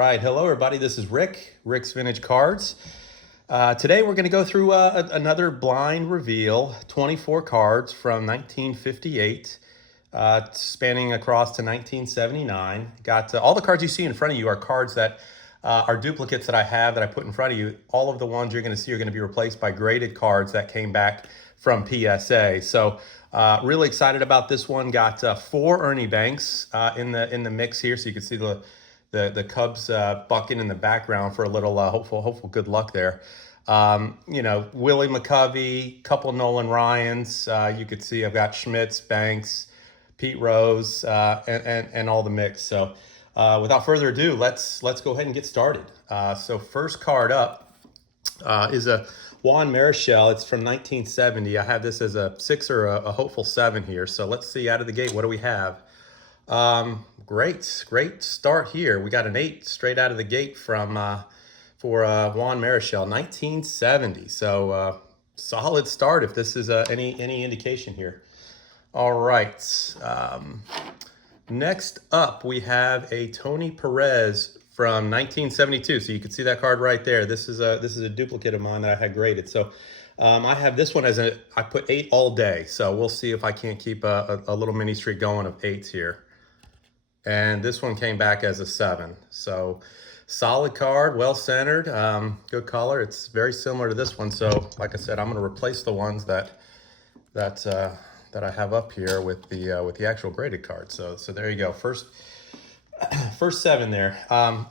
right, hello everybody. This is Rick's Vintage Cards. Today we're going to go through another blind reveal, 24 cards from 1958, spanning across to 1979. Got all the cards you see in front of you are cards that are duplicates that I have that I put in front of you. All of the ones you're going to see are going to be replaced by graded cards that came back from PSA. So really excited about this one. Got 4 Ernie Banks in the mix here, so you can see the Cubs bucking in the background for a little hopeful good luck there. You know, Willie, McCovey, couple Nolan Ryans. You could see I've got Schmidt's, Banks, Pete Rose, and all the mix. So without further ado, let's go ahead and get started. So first card up is a Juan Marichal. It's from 1970. I have this as a 6 or a hopeful 7 here. So let's see out of the gate, what do we have? Great start here. We got an 8 straight out of the gate from for Juan Marichal, 1970. So solid start if this is any indication here. All right. Next up, we have a Tony Perez from 1972. So you can see that card right there. This is a duplicate of mine that I had graded. So I have this one as I put 8 all day. So we'll see if I can't keep a little mini streak going of 8s here. And this one came back as a 7. So solid card, well centered, good color. It's very similar to this one. So like I said, I'm going to replace the ones that I have up here with the actual graded card. So there you go. First 7 there.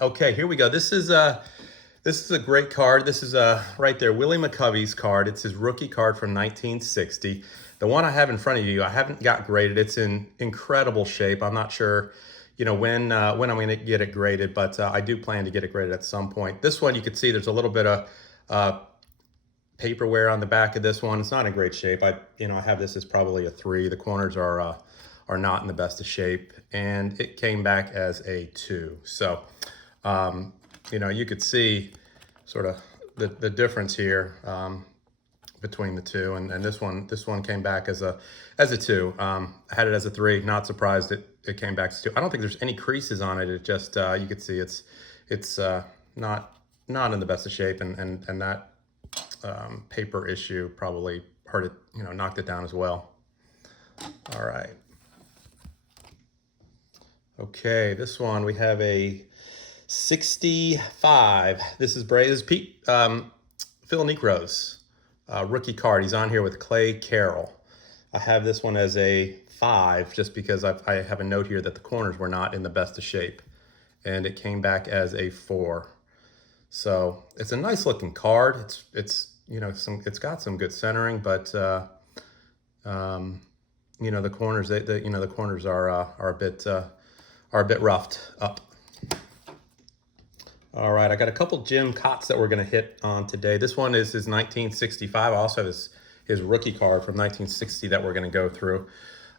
Okay, here we go. This is a great card. This is right there, Willie McCovey's card. It's his rookie card from 1960. The one I have in front of you, I haven't got graded. It's in incredible shape. I'm not sure, you know, when I'm going to get it graded, but I do plan to get it graded at some point. This one, you can see there's a little bit of paper wear on the back of this one. It's not in great shape. I have this as probably a 3. The corners are not in the best of shape, and it came back as a 2. So, you know, you could see sort of the difference here between the two, and this one came back as a 2. I had it as a 3. Not surprised it came back as 2. I don't think there's any creases on it. It just you could see it's not in the best of shape, and that paper issue probably hurt it, you know, knocked it down as well. All right. Okay, this one we have a 65. This is Pete Phil Neikro's rookie card. He's on here with Clay Carroll. I have this one as a 5 just because I have a note here that the corners were not in the best of shape, and it came back as a 4. So it's a nice looking card. It's you know, it's got some good centering, but you know, the corners the corners are a bit roughed up. All right, I got a couple Jim Kaats that we're going to hit on today. This one is his 1965. I also have his rookie card from 1960 that we're going to go through.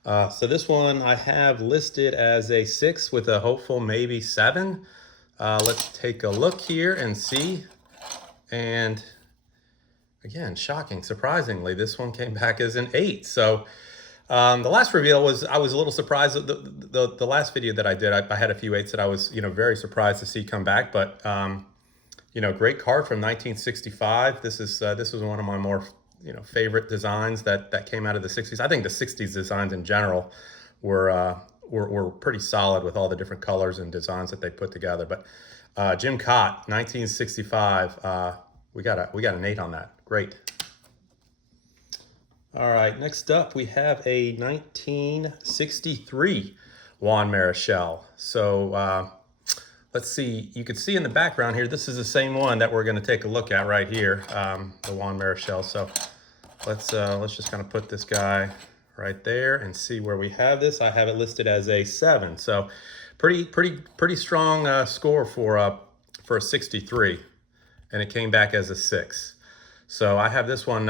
So this one I have listed as a 6 with a hopeful maybe 7. Let's take a look here and see. And again, shocking, surprisingly, this one came back as an 8. So the last reveal I was a little surprised. The last video that I did, I had a few 8s that I was, you know, very surprised to see come back. But you know, great card from 1965. This was one of my more, you know, favorite designs that came out of the 60s. I think the 60s designs in general were pretty solid with all the different colors and designs that they put together. But Jim Kaat, 1965. We got an 8 on that. Great. All right, next up we have a 1963 Juan Marichal. So let's see, you can see in the background here, this is the same one that we're going to take a look at right here, the Juan Marichal. So let's just kind of put this guy right there and see where we have this. I have it listed as a 7. So pretty strong score for a 63, and it came back as a 6. So I have this one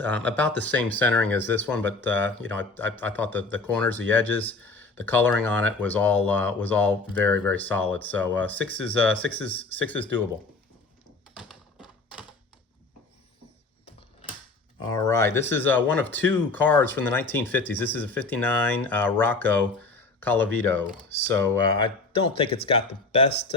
about the same centering as this one, but you know, I thought that the corners, the edges, the coloring on it was all very, very solid. So 6 is doable. All right, this is one of 2 cards from the 1950s. This is a 59 Rocco Colavito. So I don't think it's got the best.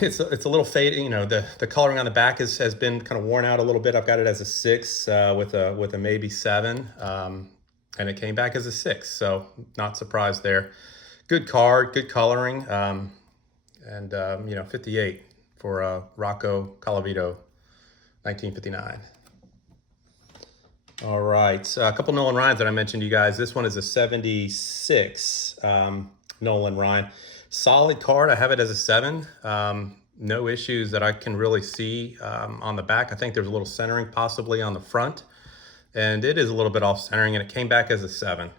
It's a little faded. You know, the coloring on the back has been kind of worn out a little bit. I've got it as a 6 with a maybe 7, and it came back as a 6. So not surprised there. Good card, good coloring, and you know, 58 for Rocco Colavito, 1959. All right, a couple Nolan Ryans that I mentioned to you guys. This one is a 76 Nolan Ryan. Solid card. I have it as a 7. No issues that I can really see on the back. I think there's a little centering possibly on the front, and it is a little bit off centering, and it came back as a 7.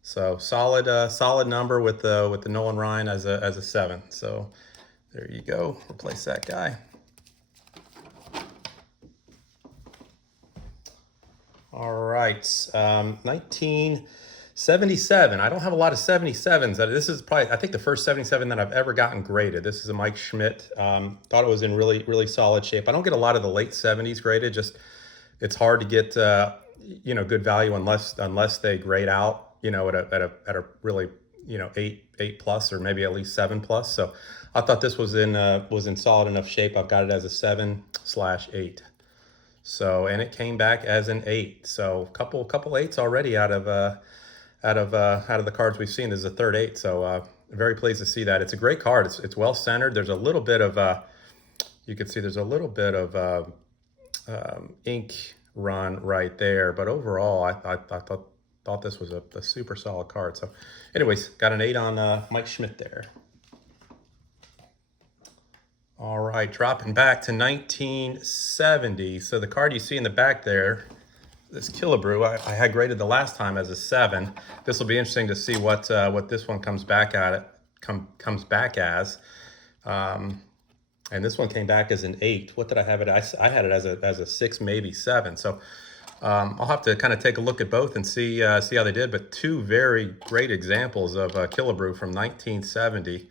So solid, solid number with the Nolan Ryan as a 7. So there you go. Replace that guy. All right, 1977. I don't have a lot of 77s. This is probably, I think, the first 77 that I've ever gotten graded. This is a Mike Schmidt. Thought it was in really, really solid shape. I don't get a lot of the late 70s graded. Just, it's hard to get, you know, good value unless they grade out, you know, at a really, you know, 8 plus or maybe at least 7 plus. So I thought this was in solid enough shape. I've got it as a 7/8. So, and it came back as an 8. So couple 8s already out of the cards we've seen. This is a third 8. So very pleased to see that. It's a great card. It's well centered. There's a little bit of you can see there's a little bit of ink run right there, but overall I thought this was a super solid card. So anyways, got an 8 on Mike Schmidt there. All right, dropping back to 1970. So the card you see in the back there, this Killebrew, I had graded the last time as a 7. This will be interesting to see what this one comes back as. And this one came back as an 8. What did I have it? I had it as a 6, maybe 7. So I'll have to kind of take a look at both and see how they did. But two very great examples of Killebrew from 1970.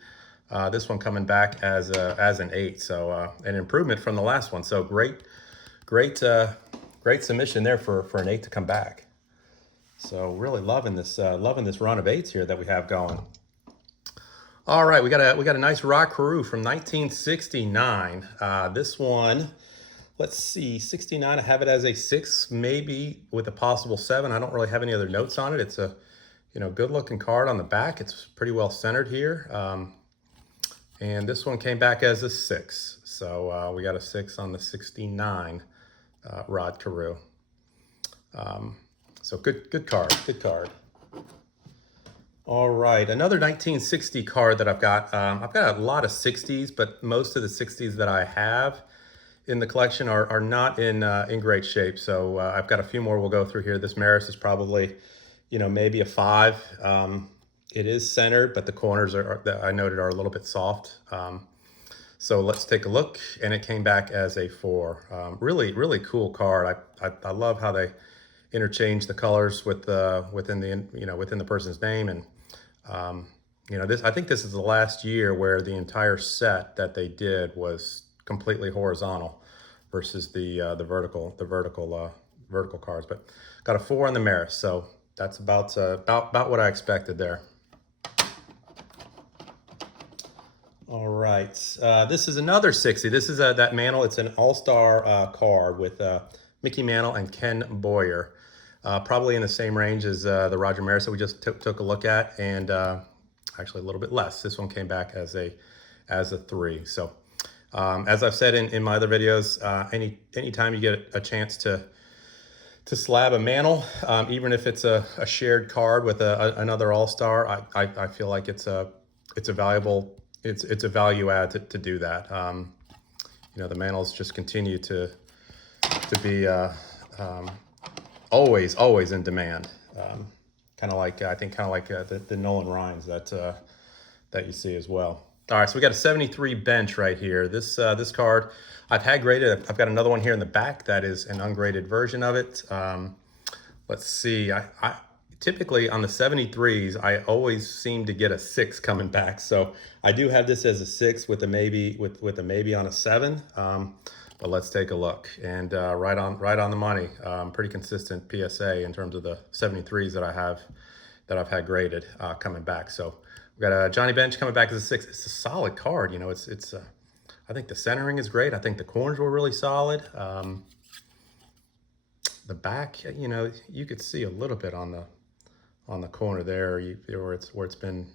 This one coming back as an 8, so an improvement from the last one. So great submission there for an 8 to come back. So really loving this run of 8s here that we have going. All right, we got a nice Rod Carew from 1969. This one, let's see, 69. I have it as a 6, maybe with a possible 7. I don't really have any other notes on it. It's a, you know, good looking card on the back. It's pretty well centered here. And this one came back as a 6. So we got a 6 on the 69 Rod Carew. So good card, good card. All right, another 1960 card that I've got. I've got a lot of 60s, but most of the 60s that I have in the collection are not in great shape. So I've got a few more we'll go through here. This Maris is probably, you know, maybe a 5. It is centered, but the corners I noted are a little bit soft. So let's take a look, and it came back as a 4. Really cool card. I love how they interchange the colors within the person's name, and you know, I think this is the last year where the entire set that they did was completely horizontal versus the vertical cards. But got a 4 on the Maris, so that's about what I expected there. All right, this is another 60. This is that Mantle. It's an all-star card with Mickey Mantle and Ken Boyer. Probably in the same range as the Roger Maris that we just took a look at, and actually a little bit less. This one came back as a 3. So as I've said in my other videos, anytime you get a chance to slab a Mantle, even if it's a shared card with another all-star, I feel like it's a valuable. It's a value add to do that. You know, the Mantles just continue to be always in demand. Kind of like the Nolan Ryans that you see as well. All right, so we got a 73 bench right here. This card I've had graded. I've got another one here in the back that is an ungraded version of it. Let's see. I typically on the 73s, I always seem to get a 6 coming back. So I do have this as a 6 with a maybe on a 7. But let's take a look, and right on the money. Pretty consistent PSA in terms of the 73s that I have that I've had graded coming back. So we got a Johnny Bench coming back as a 6. It's a solid card. You know, it's I think the centering is great. I think the corners were really solid. The back, you know, you could see a little bit on the corner there, where it's been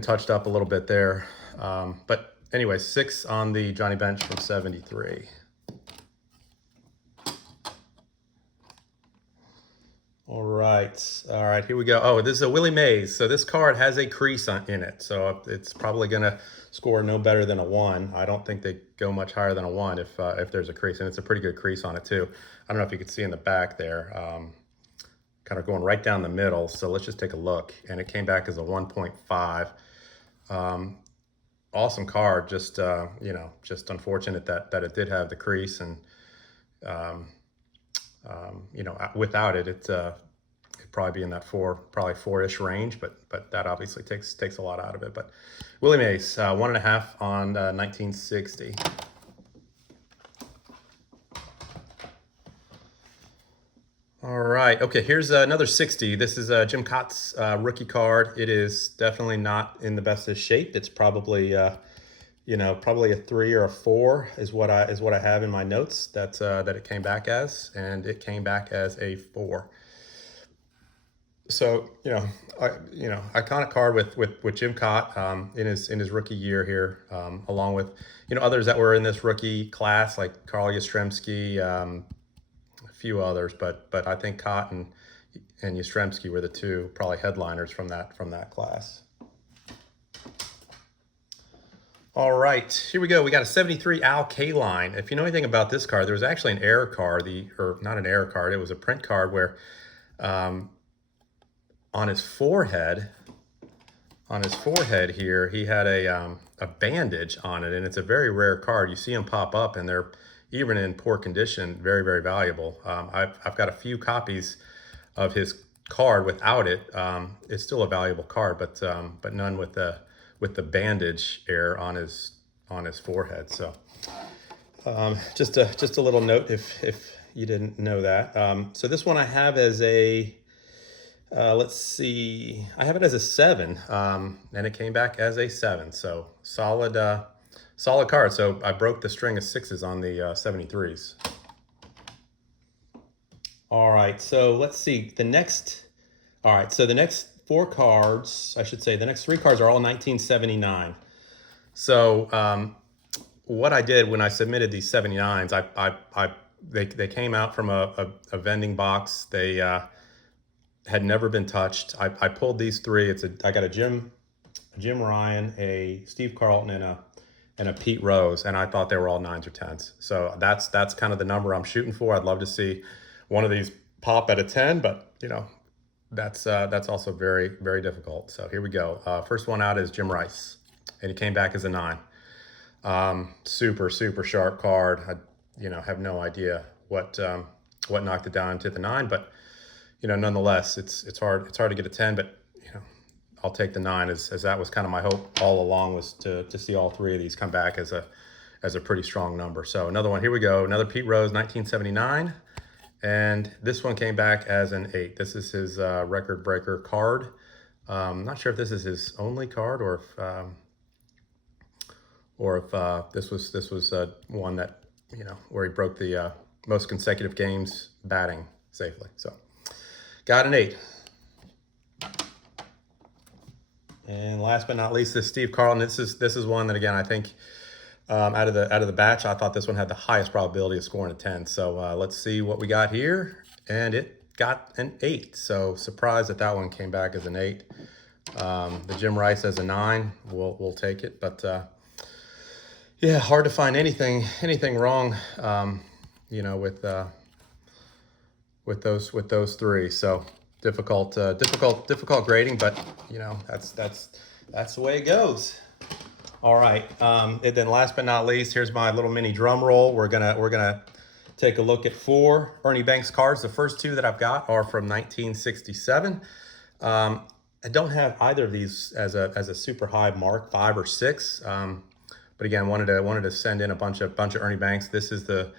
touched up a little bit there. But anyway, 6 on the Johnny Bench from 73. All right, here we go. Oh, this is a Willie Mays. So this card has a crease in it, so it's probably gonna score no better than a 1. I don't think they go much higher than a 1 if there's a crease, and it's a pretty good crease on it too. I don't know if you can see in the back there, kind of going right down the middle. So let's just take a look, and it came back as a 1.5. Awesome card. Just you know, just unfortunate that it did have the crease, and you know, without it, it'd probably be in that probably 4-ish range, but that obviously takes a lot out of it. But Willie Mays, 1.5 on 1960. All right, okay, here's another 60. This is Jim Kaat's rookie card. It is definitely not in the best of shape. It's probably you know, probably a 3 or a 4 is what I have in my notes that it came back as, and it came back as a 4. So iconic card with Jim Kaat in his rookie year here, along with others that were in this rookie class like Carl Yastrzemski, a few others, but I think Kaat and Yastrzemski were the two probably headliners from that class. All right, here we go. We got a 73 Al Kaline. If you know anything about this card, there was actually an error card, or not an error card, it was a print card where on his forehead here, he had a bandage on it, and it's a very rare card. You see them pop up, and they're, even in poor condition, very, very valuable. I've got a few copies of his card without it. It's still a valuable card, but none with the bandage error on his forehead. So just a little note if you didn't know that. So this one I have as a let's see, I have it as a 7, and it came back as a 7. So solid card. So I broke the string of 6s on the 73s. All right, so let's see the next. All right, so the next 4 cards, I should say, the next 3 cards are all 1979. So what I did when I submitted these 79s, they came out from a vending box. They had never been touched. I pulled these 3. I got a Jim Ryan, a Steve Carlton, and a Pete Rose, and I thought they were all 9s or 10s. So that's kind of the number I'm shooting for. I'd love to see one of these pop at a 10, but that's also very, very difficult. So here we go. First one out is Jim Rice, and he came back as a 9. Super, super sharp card. I have no idea what knocked it down to the 9, but nonetheless, it's hard to get a 10, but I'll take the 9 as that was kind of my hope all along, was to see all 3 of these come back as a pretty strong number. So another one, here we go. Another Pete Rose, 1979. And this one came back as an 8. This is his record breaker card. Not sure if this is his only card, or if this was one that where he broke the most consecutive games batting safely. So got an 8. And last but not least, this Steve Carlton. This is one that, again, I think out of the batch, I thought this one had the highest probability of scoring a 10. So let's see what we got here, and it got an 8. So surprised that one came back as an 8. The Jim Rice as a 9. We'll take it, but yeah, hard to find anything wrong, with those 3. So difficult grading, but that's the way it goes. All right, and then last but not least, here's my little mini drum roll. We're gonna take a look at 4 Ernie Banks cards. The first 2 that I've got are from 1967. I don't have either of these as a super high mark, 5 or 6. But again, wanted to send in a bunch of Ernie Banks. This is the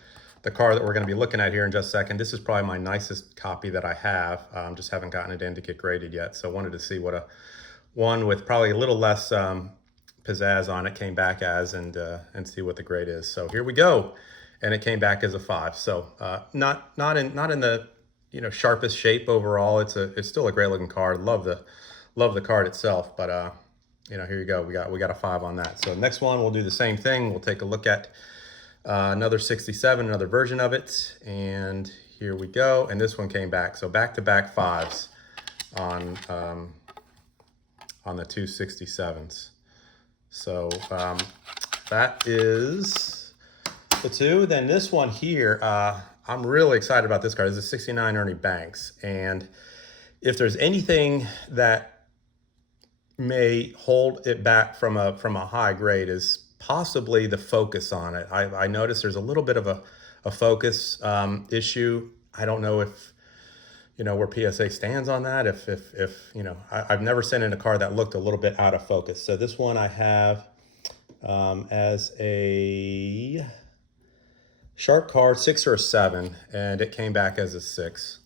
the card that we're going to be looking at here in just a second. This is probably my nicest copy that I have. Just haven't gotten it in to get graded yet. So I wanted to see what a one with probably a little less pizzazz on it came back as, and see what the grade is. So here we go. And it came back as a 5. So not in the sharpest shape overall. It's still a great looking card. Love the card itself, but here you go. We got a 5 on that. So next one, we'll do the same thing. We'll take a look at another 67, another version of it, and here we go. And this one came back. So back-to-back 5s on the 267s. So that is the 2. Then this one here, I'm really excited about this card. This is a 69 Ernie Banks, and if there's anything that may hold it back from a high grade is possibly the focus on it. I noticed there's a little bit of a focus issue. I don't know if where PSA stands on that. If I've never sent in a car that looked a little bit out of focus. So this one I have as a sharp card, 6 or a 7, and it came back as a 6.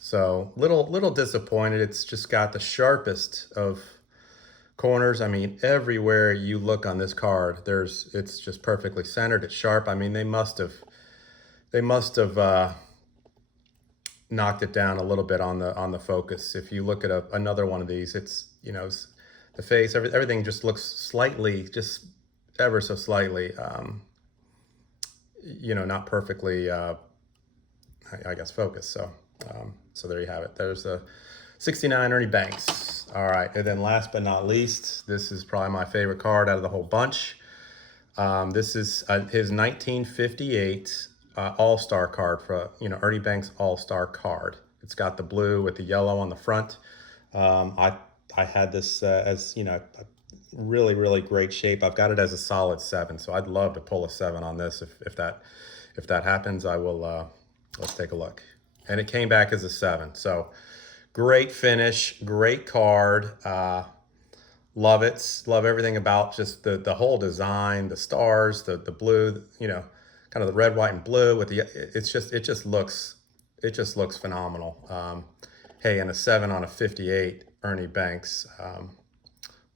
So little disappointed. It's just got the sharpest of corners. I mean, everywhere you look on this card, it's just perfectly centered. It's sharp. I mean, they must have knocked it down a little bit on the focus. If you look at another one of these, it's the face, everything just looks slightly, just ever so slightly, not perfectly, I guess, focused. So there you have it. There's the 69 Ernie Banks. All right, and then last but not least, this is probably my favorite card out of the whole bunch. This is his 1958 All-Star card for, Ernie Banks All-Star card. It's got the blue with the yellow on the front. I had this as, really, really great shape. I've got it as a solid 7, so I'd love to pull a 7 on this. If that happens, I will, let's take a look. And it came back as a 7. So great finish, great card. Love it. Love everything about just the whole design, the stars, the blue, kind of the red, white, and blue with it just looks phenomenal. Hey, and a 7 on a 58 Ernie Banks.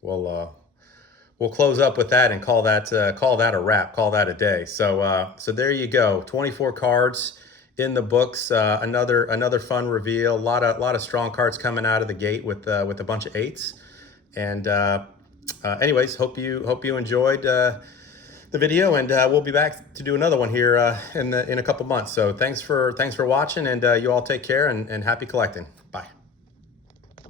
We'll close up with that and call that a wrap, call that a day. So there you go, 24 cards in the books. Another fun reveal. A lot of strong cards coming out of the gate with a bunch of 8s. And anyways, hope you enjoyed the video, and we'll be back to do another one here in a couple months. So thanks for watching, and you all take care, and happy collecting.